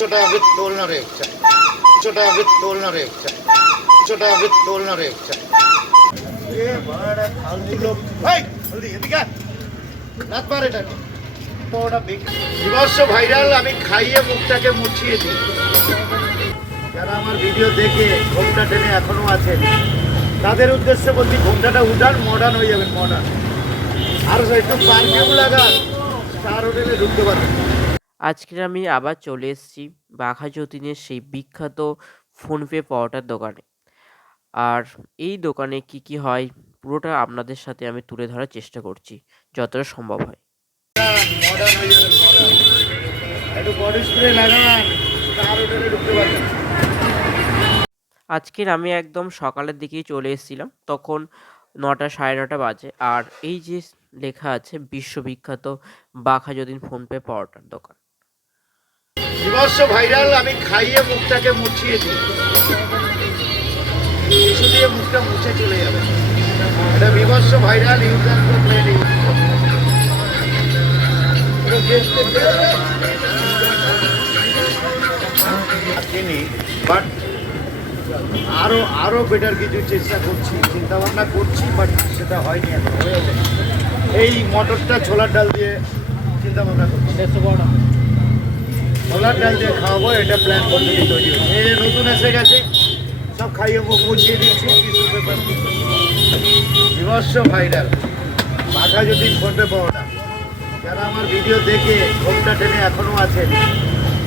ছোটা আগে তোলনা রে ছোটা আগে তোলনা রে ছোটা আগে তোলনা রে এ বড় ফালতু লোক। ভাই জলদি এদিকে রাত পার এটা। পড়া বেক বিবর্ষ ভাইরাল, আমি খাইয়ে মুখটাকে মুছিয়ে দিই। যারা আমার ভিডিও দেখে ঘোমটা টেনে এখনও আছে তাদের উদ্দেশ্যে বলছি ঘোমটাটা উঠান মডার্ন হয়ে যাবে মডার্ন আর একটু পারফিউম লাগান স্টার হোটেলে ঢুকতে পারবেন। আজকের আমি আবার চলে এসেছি বাঘা যতীনের সেই বিখ্যাত ফোনপে পাওয়াটার দোকানে। আর এই দোকানে কি কি হয় পুরোটা আপনাদের সাথে আমি তুলে ধরার চেষ্টা করছি, যতটা সম্ভব হয়। আজকের আমি একদম সকালের দিকেই চলে এসেছিলাম, তখন নটা সাড়ে নটা বাজে, আর এই যে লেখা আছে, বিশ্ববিখ্যাত বাঘা যতীন ফোনপে পাওয়াটার দোকান। বিভৎস ভাইরাল, আমি খাইয়ে মুখটাকে মুছিয়ে দিই। কিছু দিয়ে মুখটা মুছে চলে যাবে। এটা বিভৎস ভাইরাল প্লেন চিনি বাট আরও আরও বেটার কিছু চেষ্টা করছি চিন্তা ভাবনা করছি বাট সেটা হয়নি এখন। এই মটরটা ছোলার ডাল দিয়ে চিন্তা ভাবনা করছি ছোলার ডাল দিয়ে খাওয়াবো এটা প্ল্যান পদ্ধতি তৈরি হয়েছে। এই যে নতুন এসে গেছে সব খাইয়ে মুখ মুছিয়ে দিচ্ছি বিভৎস ভাইরাল মাথা যদি ফোনপে পাওয়াটা যারা আমার ভিডিও দেখে ঘোমটা টেনে এখনও আছেন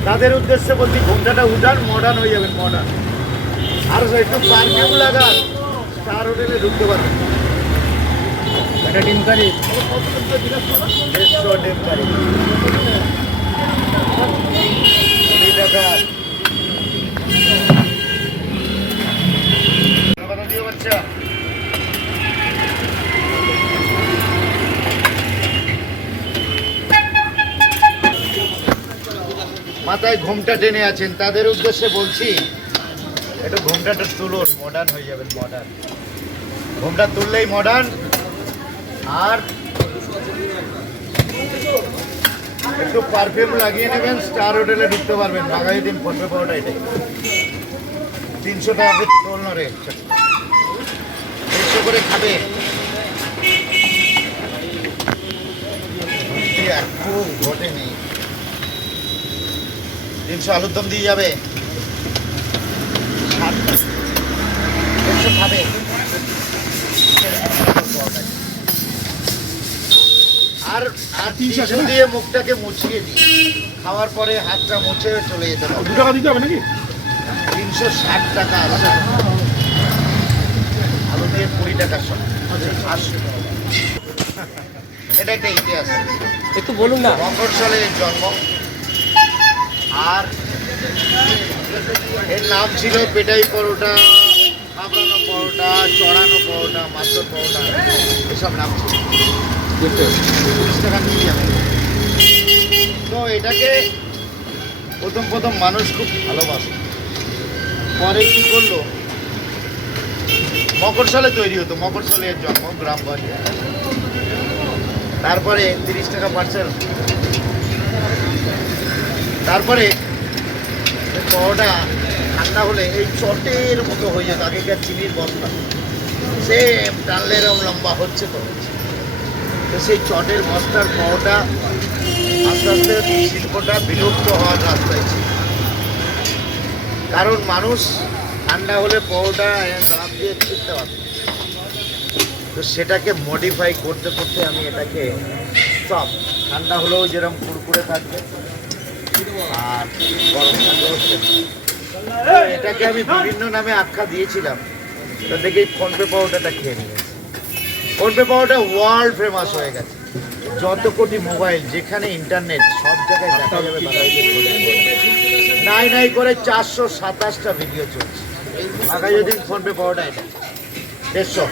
তাদের উদ্দেশ্যে বলছি ঘোমটাটা উঠান মডার্ন হয়ে যাবেন মডার্ন আর একটু পারফিউম লাগান স্টার হোটেলে ঢুকতে পারবেন। এটা ডিম কারি দেড়শো ডিম কারি কুড়ি টাকা কথা দিও বাচ্চা মাথায় ঘোমটা টেনে আছেন তাদের উদ্দেশ্যে বলছি একটু ঘোমটাটা তুলুন মডার্ন হয়ে যাবেন মডার্ন ঘোমটা তুললেই মডার্ন আর একটু পারফিউম লাগিয়ে নেবেন স্টার হোটেলে ঢুকতে পারবেন বাঙালি দিন ফোনপে পাওয়াটা এটাই। তিনশো টাকা তোল রে দেড়শো করে খাবে ঘটেনি। তিনশো আলুর দম দিয়ে যাবে। খাবে। আর আর তিনশো দিয়ে মুখটাকে মুছিয়ে দিই। খাওয়ার পরে হাতটা মুছে চলে যেতে হবে। দু টাকা দিতে হবে নাকি? তিনশো ষাট টাকা আছে আলু দিয়ে কুড়ি টাকা সব। এটা একটা ইতিহাস। একটু বলুন না। মফস্বলে এর জন্ম। আর এর নাম ছিল পেটাই পরোটা কামড়ানো পরোটা চড়ানো পরোটা মাত্র পরোটা এসব নাম ছিল। তো এটাকে প্রথম প্রথম মানুষ খুব ভালোবাসে। পরে কি করল? মকরশালে তৈরি হতো। মকরশালে এর জন্ম গ্রামগঞ্জে তারপরে তিরিশ টাকা পার্সেল তারপরে পরোটা ঠান্ডা হলে এই চটের মতো হয়ে যেত আগেকার চিনির বস্তা। সেম টানলে এরম লম্বা হচ্ছে তো। তো সেই চটের বস্তার পরোটা আস্তে আস্তে শিল্পটা বিলুপ্ত হওয়ার রাস্তায় ছিল। কারণ মানুষ ঠান্ডা হলে পরোটা দাম দিয়ে কিনতে পারত তো সেটাকে মডিফাই করতে করতে আমি এটাকে সব ঠান্ডা হলেও যেরকম কুরকুরে থাকবে। আর গরম থাকলেও এটাকে আমি বিভিন্ন নামে আখ্যা দিয়েছিলাম। তো দেখেই ফোনপে পাউডারটা খেয়ে নিয়েছি ফোনপে পাউডার ওয়ার্ল্ড ফেমাস হয়ে গেছে। যত কোটি মোবাইল যেখানে ইন্টারনেট সব জায়গায় দেখা যাবে। নাই নাই করে চারশো সাতাশটা ভিডিও চলছে। আগামী দিন ফোনপে পাওয়াটা এটা। দেড়শো।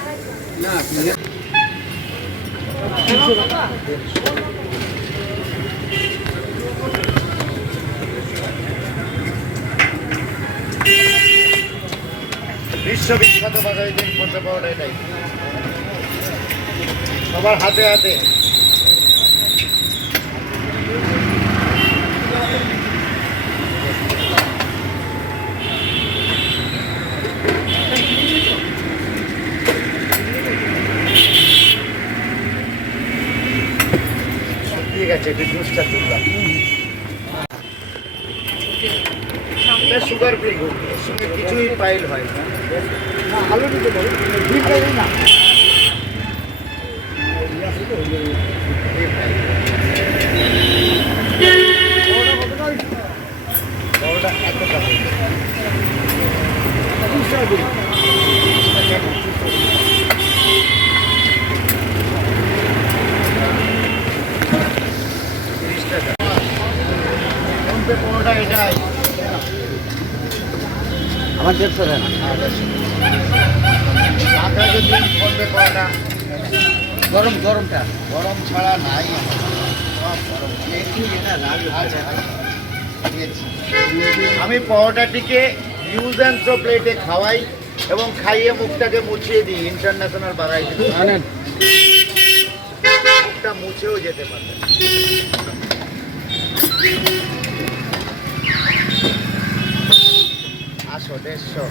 বিশ্ববিখ্যাত বাঙালিদের পর্দা পাওয়াটা এটাই সবার হাতে হাতে। ঠিক আছে, একটু জুসটা সুগার ফ্রি কিছুই পাইল হয় না। আলু দিতে পারো ডিম না পনেরোটা এটাই আমার দেড়শো টাকা টাকা যদি ফোনপে পনেরোটা গরম গরমটা। গরম ছাড়া নাই। আচ্ছা। আমি পরোটাটিকে ইউজ অ্যান্ড থ্রো প্লেটে খাওয়াই এবং খাইয়ে মুখটাকে মুছিয়ে দিই ইন্টারন্যাশনাল বাগাই মুখটা মুছেও যেতে পারবে আসো দেড়শো।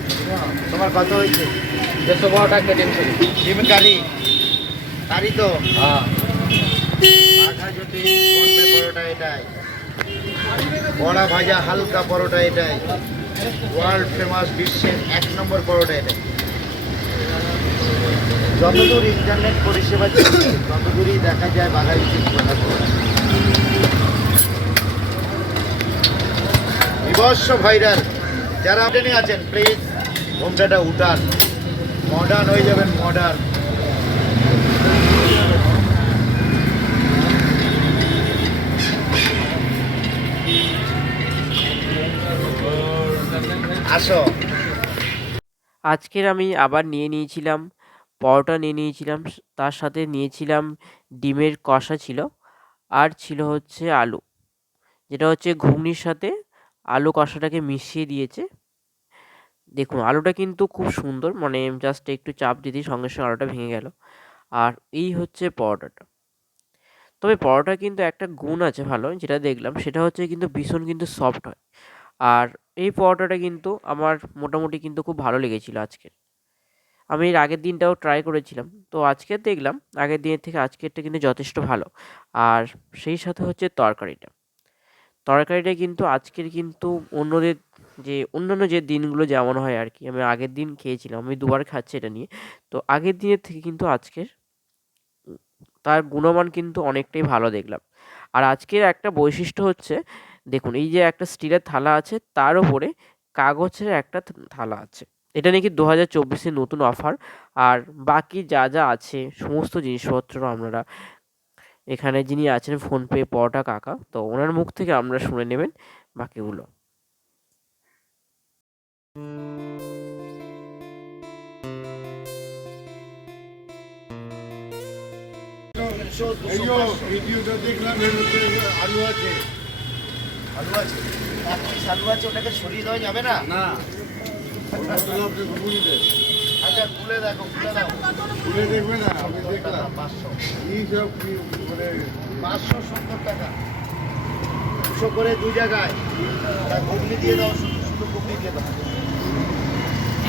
তোমার কত হয়েছে? দেড়শো বারো টাকা ডিম ডিম কারি কারি তো? হ্যাঁ। পরোটা এটাই। বড়া ভাজা হালকা পরোটা এটাই। ওয়ার্ল্ড ফেমাস বিশ্বের এক নম্বর পরোটা এটাই। যতদূর ইন্টারনেট পরিষেবা ততদূরই দেখা যায় চিত্রটা বিবর্ষ ভাইরাল। যারা আপনি আছেন প্লিজ ঘোমটাটা উঠান। মডার্ন হয়ে যাবেন মডার্ন আসো। আজকের আমি আবার নিয়ে নিয়েছিলাম, পরোটা নিয়ে নিয়েছিলাম, তার সাথে নিয়েছিলাম ডিমের কষা ছিল, আর ছিল হচ্ছে আলু। যেটা হচ্ছে ঘুগনির সাথে আলু কষাটাকে মিশিয়ে দিয়েছে। দেখুন, আলুটা কিন্তু খুব সুন্দর মানে জাস্ট একটু চাপ দিতেই সঙ্গে সঙ্গে আলুটা ভেঙে গেল। আর এই হচ্ছে পরোটাটা। তবে পরোটা কিন্তু একটা গুণ আছে ভালো, যেটা দেখলাম, সেটা হচ্ছে কিন্তু ভীষণ কিন্তু সফট হয়। আর এই পরোটাটা কিন্তু আমার মোটামুটি কিন্তু খুব ভালো লেগেছিল আজকের। আমি এর আগের দিনটাও ট্রাই করেছিলাম, তো আজকের দেখলাম, আগের দিনের থেকে আজকেরটা কিন্তু যথেষ্ট ভালো। আর সেই সাথে হচ্ছে তরকারিটা। তরকারিটা কিন্তু আজকের কিন্তু অন্যদের যে, অন্যান্য যে দিনগুলো যেমন হয় আর কি আমি আগের দিন খেয়েছিলাম, আমি দুবার খাচ্ছি এটা নিয়ে। তো আগের দিনের থেকে কিন্তু আজকের তার গুণমান কিন্তু অনেকটাই ভালো দেখলাম। আর আজকের একটা বৈশিষ্ট্য হচ্ছে, দেখুন এই যে একটা স্টিলের থালা আছে, তার উপরে কাগজের একটা থালা আছে। এটা নাকি দু হাজার চব্বিশের নতুন অফার, আর বাকি যা যা আছে, সমস্ত জিনিসপত্র আপনারা এখানে যিনি আছেন ফোনপে পরোটা কাকা তো ওনার মুখ থেকে আমরা শুনে নেবেন বাকিগুলো। ভিডিওটা দেখলাম আলু আছে। আলু আছে? এক পিস আলু আছে ওটাকে সরিয়ে দেওয়া যাবে না? না। আচ্ছা খুলে দেখো খুলে দাও খুলে দেখবে না আমি দেখলাম। পাঁচশো। এই সব কি মানে পাঁচশো সত্তর টাকা। দুশো করে দুই জায়গায়। ঘুগনি দিয়ে দাও শুধু শুধু ঘুগনি দিয়ে দাও।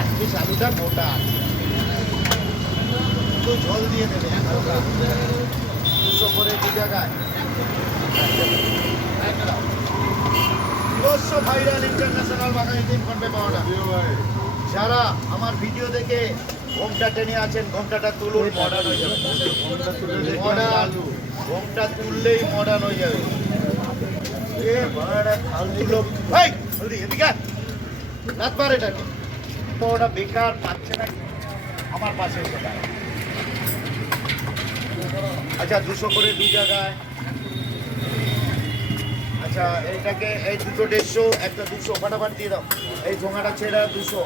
এক পিস আলুটা মোটা আছে। শুধু ঝোল দিয়ে দেবে দুশো করে দুই জায়গায়। ভাইরাল ইন্টারন্যাশনাল বাঙালি তিন ফোনপে পাওয়া না ভাই। যারা আমার ভিডিও দেখে ঘোমটা টেনে আছেন ঘোমটাটা তুলুন। মডার্ন হয়ে যাবে। মডার্ন ঘোমটা তুললেই মডার্ন হয়ে যাবে। এ বাড়া ফালতু লোক এই জলদি এদিকে। রাত পার এটাকে তো ওটা বেকার পাচ্ছে না। আমার পাশে এসে আচ্ছা দুশো করে দু জায়গায়। আচ্ছা এইটাকে এই দুটো দেড়শো একটা দুশো। ফাটাফাট দিয়ে দাও। এই ঠোঙাটা ছেড়ে দুশো।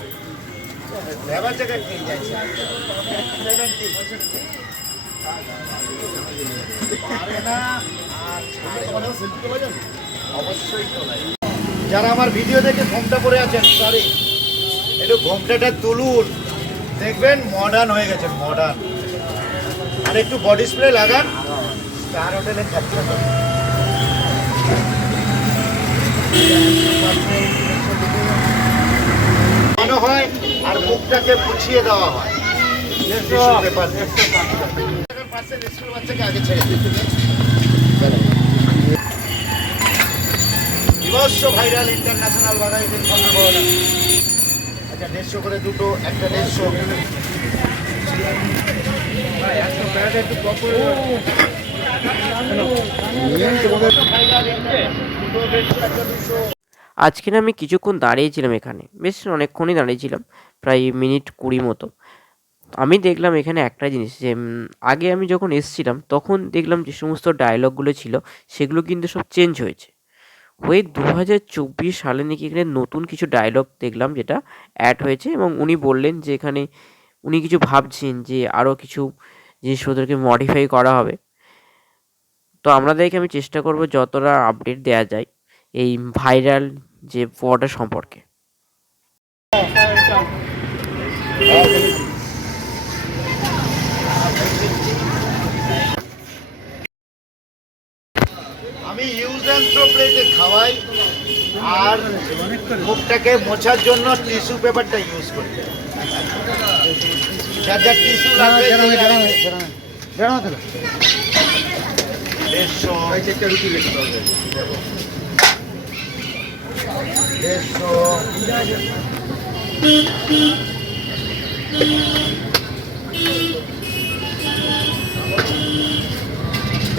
যারা আমার ভিডিও দেখে ঘোমটা পরে আছেন সরি একটু ঘোমটাটা তুলুন। দেখবেন মডার্ন হয়ে গেছে মডার্ন আর একটু বডি স্প্রে লাগান স্টার হোটেলে খাচ্ছে। বানানো হয় আর মুখটাকে পুছিয়ে দেওয়া হয়। স্কুল বাচ্চাকে আগে ছেড়ে ভাইরাল ইন্টারন্যাশনাল দিন আচ্ছা দেড়শো করে দুটো একটা দেড়শো। দুটো দেড়শো একটা দুশো। আজকে আমি কিছুক্ষণ দাঁড়িয়েছিলাম এখানে। বেশ অনেকক্ষণই দাঁড়িয়েছিলাম, প্রায় মিনিট কুড়ি মতো। আমি দেখলাম এখানে একটা জিনিস যে আগে আমি যখন এসছিলাম, তখন দেখলাম যে সমস্ত ডায়লগগুলো ছিল, সেগুলো কিন্তু সব চেঞ্জ হয়েছে। হয়ে দু হাজার চব্বিশ সালে নাকি এখানে নতুন কিছু ডায়লগ দেখলাম, যেটা অ্যাড হয়েছে এবং উনি বললেন যে এখানে উনি কিছু ভাবছেন যে আরও কিছু জিনিসপত্রকে মডিফাই করা হবে। তো আপনাদেরকে আমি চেষ্টা করব যতটা আপডেট দেওয়া যায়। এই ভাইরাল যে পটা সম্পর্কে। আমি ইউজ অ্যান্ড থ্রো প্লেটে খাওয়াই আর মুখটাকে মোছার জন্য টিস্যু পেপারটা ইউজ করি। টিস্যু লাগবে দেড়শো দেড়শো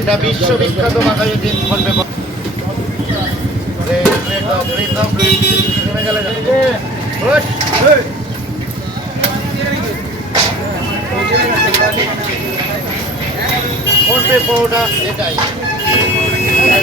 এটা বিশ্ববিখ্যাত বাঙালি দিন ফোন পেপার। ফোন পে পাওয়াটা এটাই হ্যাঁ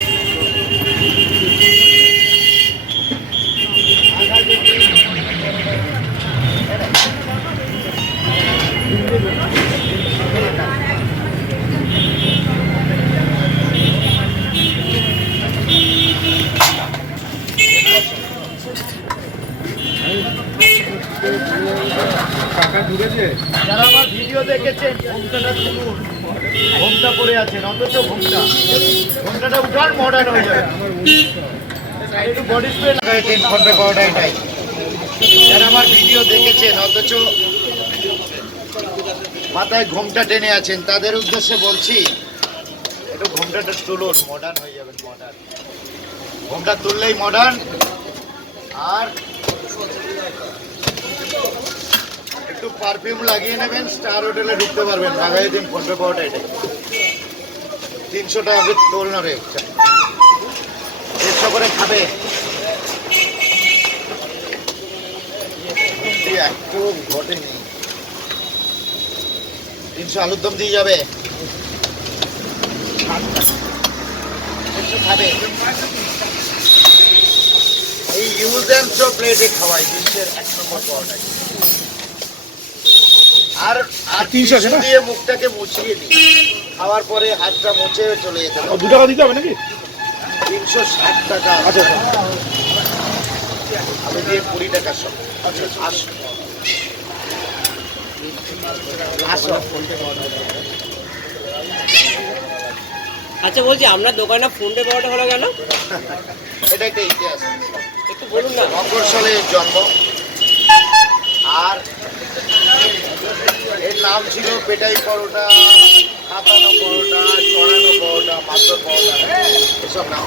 যারা আমার ভিডিও দেখেছেন ঘোমটাটা তুলুন। ঘোমটা পরে আছেন অথচ ঘোমটা। ঘোমটাটা উঠান মডার্ন হয়ে যাবে। একটু বডি স্প্রে লাগাই টেন ফোনপে পাওয়াটা এটাই। যারা আমার ভিডিও দেখেছেন অথচ মাথায় ঘোমটা টেনে আছেন তাদের উদ্দেশ্যে বলছি একটু ঘোমটাটা তুলুন মডার্ন হয়ে যাবেন মডার্ন ঘোমটা তুললেই মডার্ন আর একটু পারফিউম লাগিয়ে নেবেন স্টার হোটেলে ঢুকতে পারবেন লাগাই দিন পনেরো পাওয়াটা তিনশো টাকা তোল না রে দেড়শো করে খাবে। একটু ঘটেনি তিনশো আলুর দম দিয়ে যাবে। খাবে। এই ইউজ অ্যান্ড প্লেটে খাওয়াই বিশ্বের এক নম্বর পাওয়াটাই আর আর তিনশো দিয়ে মুখটাকে মুছিয়ে দিই। খাওয়ার পরে হাতটা মুছে চলে যেতে হবে। দু টাকা দিতে হবে নাকি? তিনশো ষাট টাকা আচ্ছা আমি দিয়ে কুড়ি টাকা সব। আসো। আসো। আচ্ছা বলছি আপনার দোকানে ফোনপে পাওয়াটা হলো কেন? এটা একটা ইতিহাস। একটু বলুন না। মফস্বলে জন্ম। আর এর নাম ছিল পেটাই পরোটা কাঁপানো পরোটা চড়ানো পরোটা মাত্র পরোটা। এসব নাম।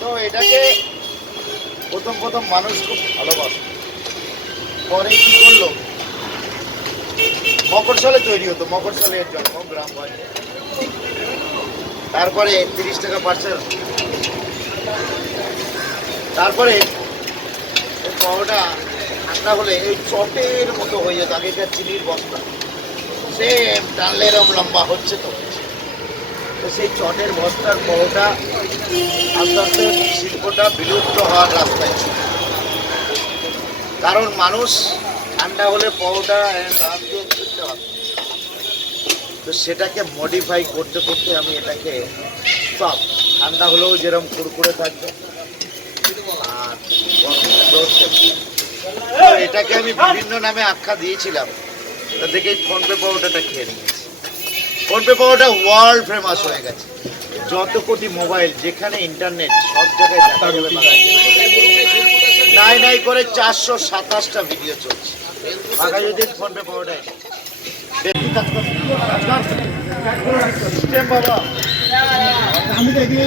তো এটাকে প্রথম প্রথম মানুষ খুব ভালোবাসে। পরে কি করল? মকরশালে তৈরি হতো। মকরশালের জন্ম গ্রামগঞ্জে তারপরে তিরিশ টাকা পার্সেল তারপরে পাওয়াটা ঠান্ডা হলে এই চটের মতো হয়ে যেত আগেকার চিনির বস্তা। সেম টানলে এরম লম্বা হচ্ছে তো। তো সেই চটের বস্তার পাওয়াটা আস্তে আস্তে শিল্পটা বিলুপ্ত হওয়ার রাস্তায় ছিল। কারণ মানুষ ঠান্ডা হলে ছুটতে পারত তো সেটাকে মডিফাই করতে করতে আমি এটাকে সব ঠান্ডা হলেও যেরকম কুরকুরে থাকবে আর গরম থাকলেও সেরকম। তো এটাকে আমি বিভিন্ন নামে আখ্যা দিয়েছিলাম। তা দেখে ফোনপে পাওয়াটা খেয়ে নিয়েছি। ফোনপে পাওয়াটা ওয়ার্ল্ড ফেমাস হয়ে গেছে। যত কোটি মোবাইল যেখানে ইন্টারনেট সব জায়গায় দেখা যাবে নাই নাই করে চারশো সাতাশটা ভিডিও চলছে। বাঘা যদি ফোনপে সিস্টেম আমি তো এগিয়ে